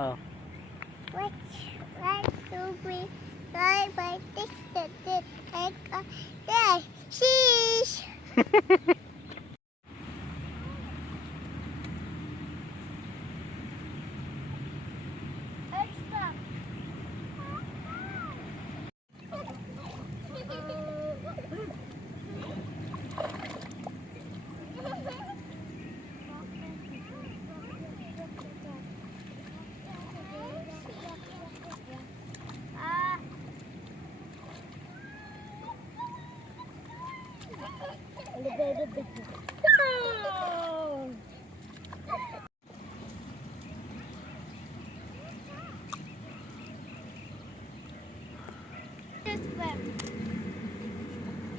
Oh. What do we like by this egg? Yeah, sheesh.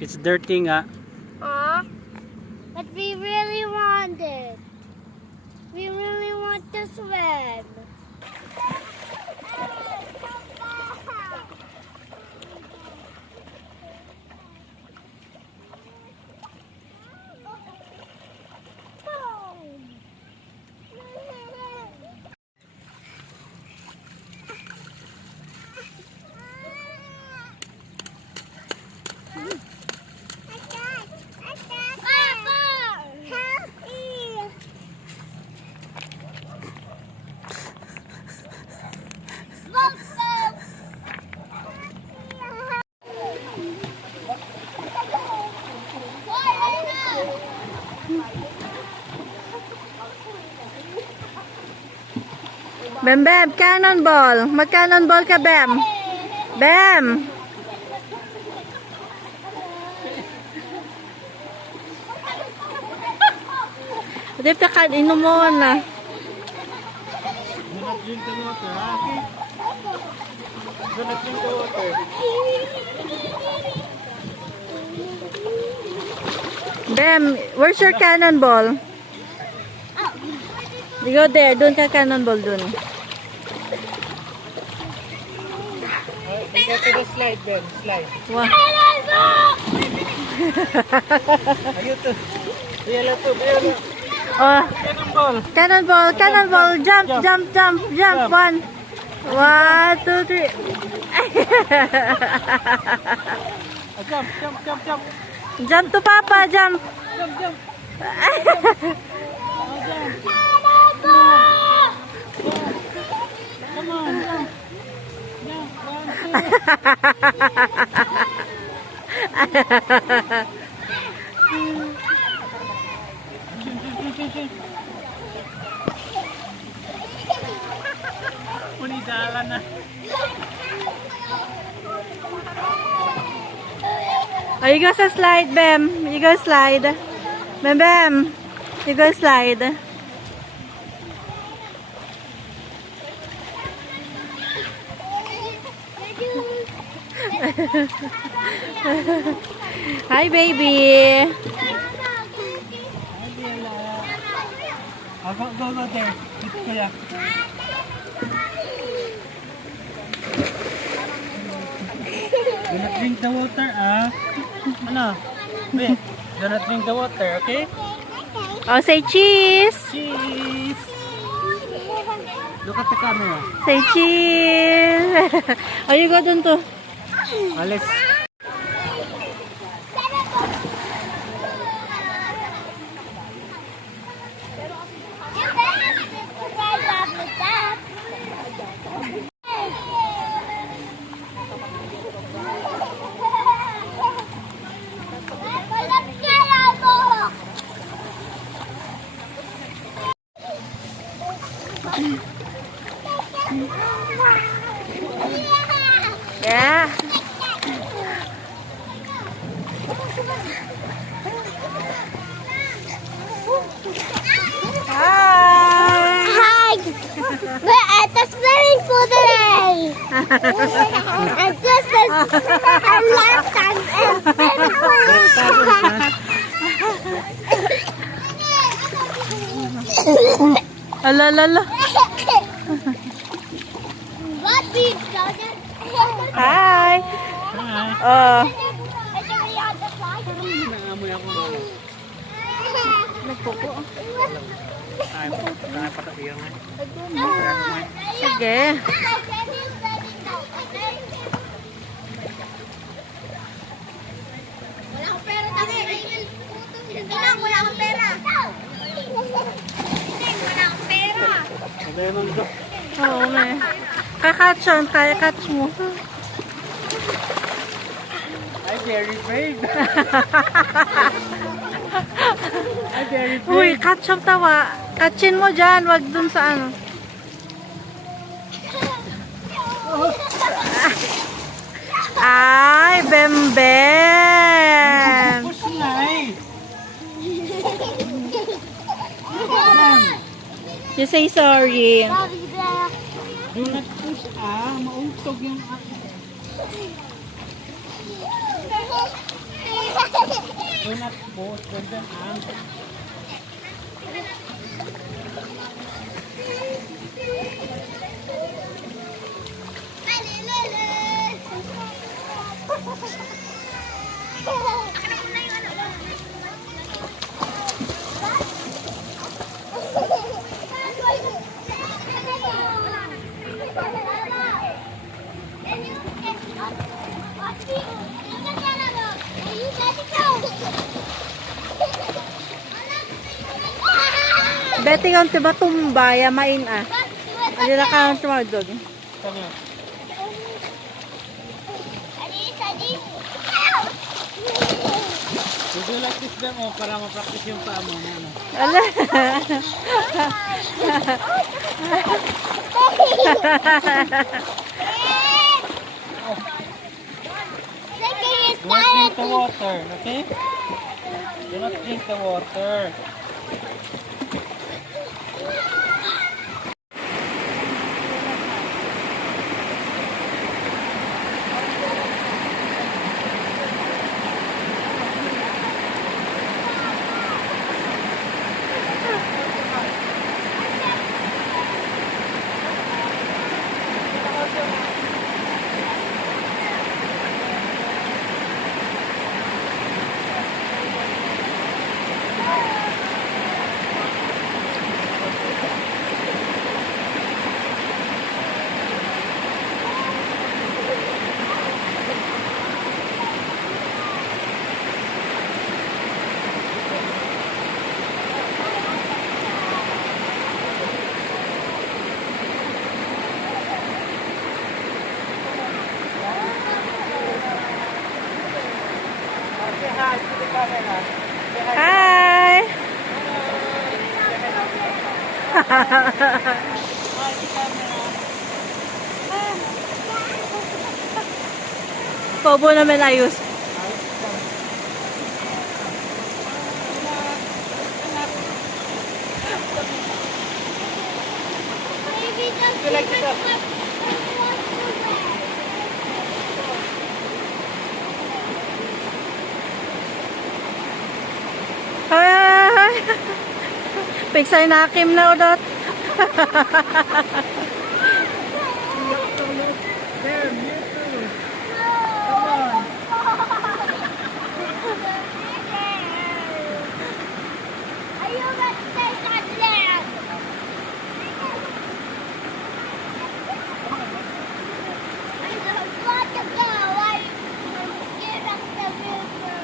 It's dirty nga. But we really want it. We really want to swim. Bem, Bem, cannonball. Mag-cannonball ka, Bem. Bem. Hindi ka kainin mo na. Do not drink the water, ha? Do not drink the water. Bem, where's your cannonball? You go there. Doon ka cannonball doon. You go to the slide, Ben. Slide. Wow. Ayun to. Yellow to. Yellow. Oh, Cannonball. cannonball, cannonball. Jump, jump, jump, jump. One. 1, 2, 3. Jump, jump, jump, jump. Jump to Papa, jump. Jump, jump. Come on, jump. Punidala na. Oh, you go sa slide, Bem. You go slide. Bem, Bem. You go slide. Hi, baby. Go there. Dito kuya. Do not drink the water, ah. Ano? Wait. Do not drink the water, okay? Oh, say cheese. Cheese. Look at the camera. Say cheese. Oh, you go dun to. Let's. Yeah. Hi. Hi! We're at the swimming pool today! And this is a lifetime Ala, ala, ala. What did you do? Hi. Hi. Nagpupo. Tayo patasiyan nga. Sige. Wala akong pera, Tagi. Hindi lang, wala akong pera. Wala akong pera. Sabi mo nito. Oo, may. Kakatch yun, kaya catch mo. I'm very brave. I'm very brave. Uy, catch yung tawa. Catchin mo dyan, wag dun sa ano. Ay, Bembem. Push na eh. You say sorry. Do not push mausog yung do not push. Ganyan Betty yung tiba tumba, yamain ah. Alila ka ang tumadog. Kanya. Would you like this them para ma-practice yung paa mo na ano? Ala. Do not drink the water, okay? Do not drink the water. Hi! Pobo naman ayos. Hi! Pigsay na Kim na udot. There, you too. Come on. Are you going to stay on land? I don't want to go. I get up the river.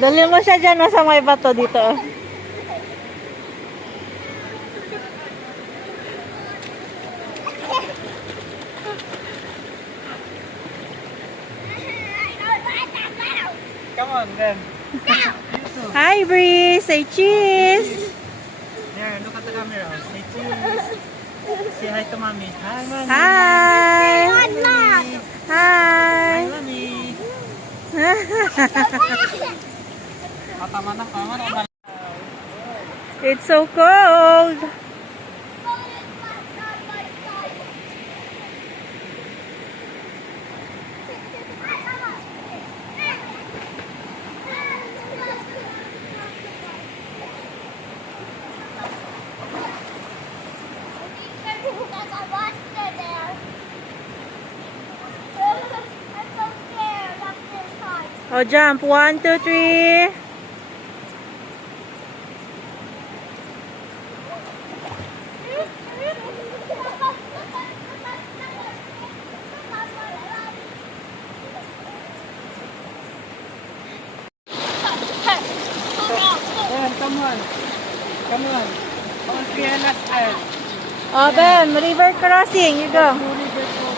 Dalhin mo siya dyan sa may bato dito. Come on, then. Hi, Bree. Say cheese. Here, look at the camera. Say cheese. Say hi to mommy. Hi, mommy. Hi. Hi, Hi. mommy. Tama na, tama na. It's so cold. Oh, jump. 1, 2, 3. Then, come on. Come on. Come on, Vienna's end. Oh, Bem, river crossing. You go. River